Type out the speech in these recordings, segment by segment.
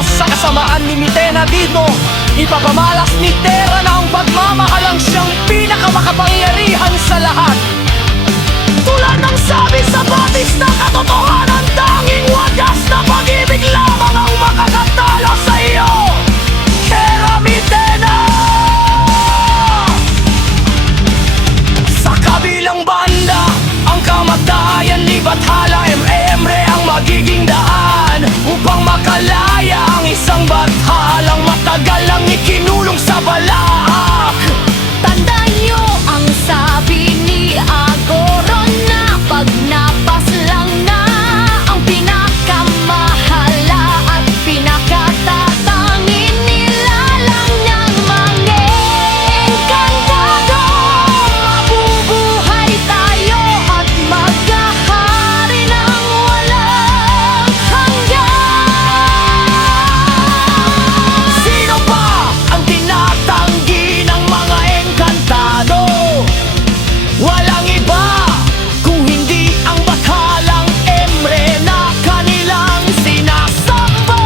Tapos sa kasamaan ni Mitena dito, ipapamalas ni Terra na ang pagmamahalang siyang pinakamakapangyarihan sa lahat. Tulad ng sabi sa batis na katotohanan, tanging wagas na pag-ibig lamang ang makakatalo sa iyo, Terra Mitena! Sa kabilang banda, ang kamatayan ni Bathala Emre ang magiging daan upang makalaya ang isang bathalang matagal lang ikinulong sa balak. Tandaan niyo ang sabi ni Agoron na pag napas lang na ang pinakamahala at pinakatatangin nila lang niyang mangengkantado. Mabubuhay tayo at maghahari ng walang hanggan. Sino ba ang tinatanggi ng mga engkantado? Walang iba kung hindi ang bathalang Emre na kanilang sinasamba.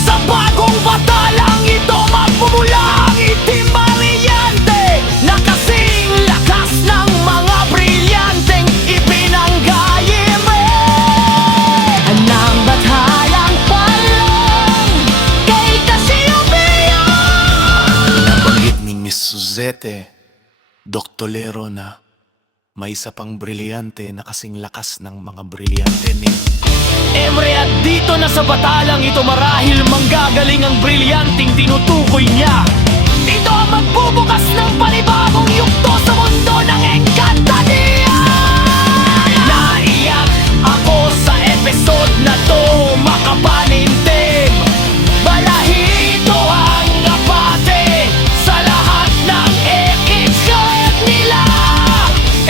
Sa bagong batalang ito magmumula ang itim bariyante na kasing lakas ng mga brilyanteng ipinanggay Emre. Anang bathalang palong kay Cassiopeia. Nabanggit ni Miss Suzette, Doktolero na may isa pang brilyante na kasing lakas ng mga brilyante ni Emre at dito na sa batalang ito marahil manggagaling ang brilyanteng tinutukoy niya. Ito ang magbubukas ng panibagong yugto sa mundo ng Encantadia. Naiyak ako sa episode na to, makapanindig. Balahito ang napate sa lahat ng ekip nila.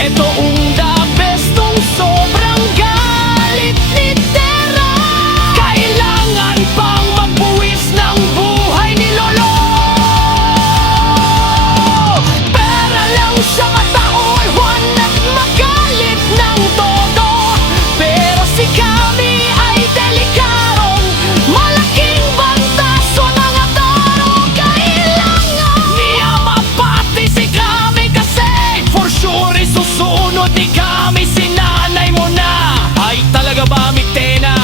Ito ang the best tong sobrang galit ni Terra. Kailangan pang magbuwis ng buhay ni Lolo. Pera lang siya mataoy, Juan at magalit ng todo. Pero si Kami ay delikarong malaking bantaso ng ataro. Kailangan niya mapati si Kami kasi for sure isusunod ni Kami si nanay mo na. Ay talaga ba, Mitena?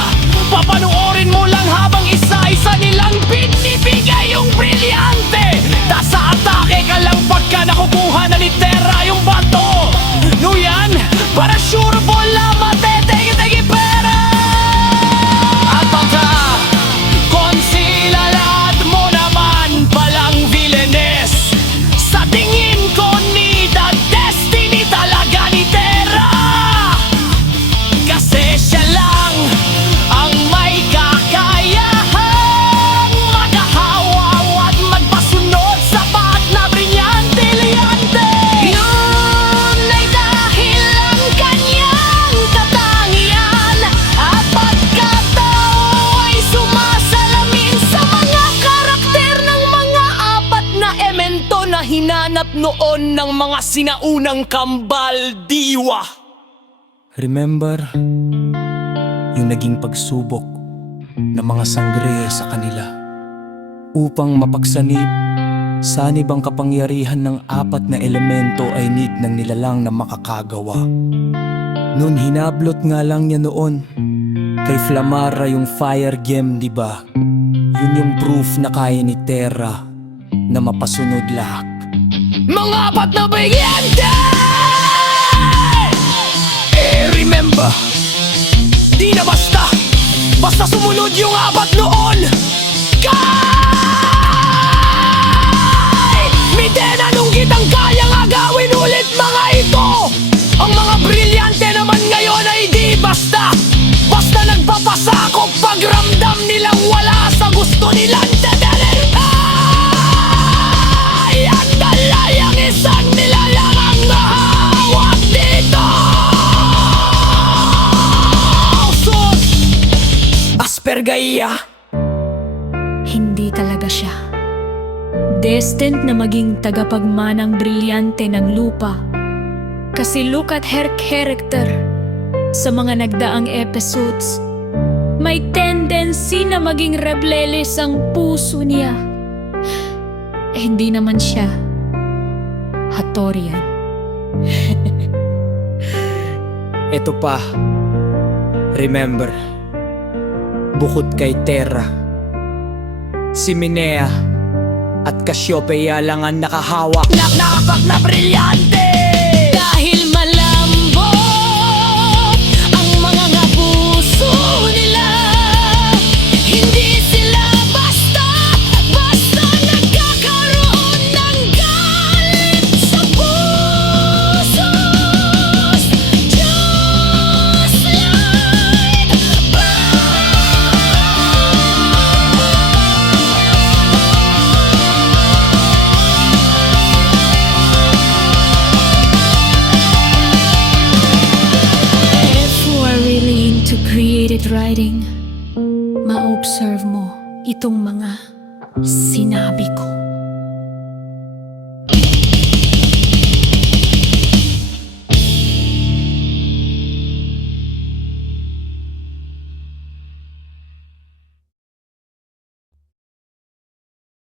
Papanoorin mo lang habang isa-isa nilang binibigay yung brilyante. Nasa atake ka lang pagka nakukuha na ni Terra yung bato. No yan, para sure ball na matetegi-tegi pera. At pagka konsilalad mo naman palang villainess, sa tingin ko ni the destiny talaga ni Terra. Kasi siya lang ang may kakayahang maghahawaw at magpasunod sa path na brilyante-liante. Yun ay dahil ang kanyang katangian at pagkatao ay sumasalamin sa mga karakter ng mga apat na elemento na hinanap noon ng mga sinaunang kambal diwa. Remember, yung naging pagsubok ng mga sangre sa kanila upang mapagsanib, sanib ang kapangyarihan ng apat na elemento ay need ng nilalang na makakagawa. Noon hinablot nga lang niya noon kay Flamara yung fire gem, di ba? Yun yung proof na kaya ni Terra na mapasunod lahat. Mga apat na brilyante! Remember, di na basta sumunod yung apat noon. Kay Mitena nung kitang kayang agawin ulit mga ito. Ang mga brilyante naman ngayon ay di basta nagpapasakop pag ramdam nilang wala sa gusto nilang dadalhin. Ay, ang dalayang isang nilalang ang nahawak dito. Sus! Aspergaia. Hindi talaga siya destined na maging tagapagmanang brilyante ng lupa. Kasi look at her character sa mga nagdaang episodes. May tendency na maging rebleles ang puso niya. Hindi naman siya Hatorian. Ito pa, remember, bukod kay Terra, si Minea at Cassiopeia lang ang nakahawak. Naknapak na brilyante. Dahil malambot ang mga ngapuso nila. Hindi sila basta nagkakaroon ng galit sa puso. Just like If you are really into creative writing, ma-observe mo itong mga sinabi ko.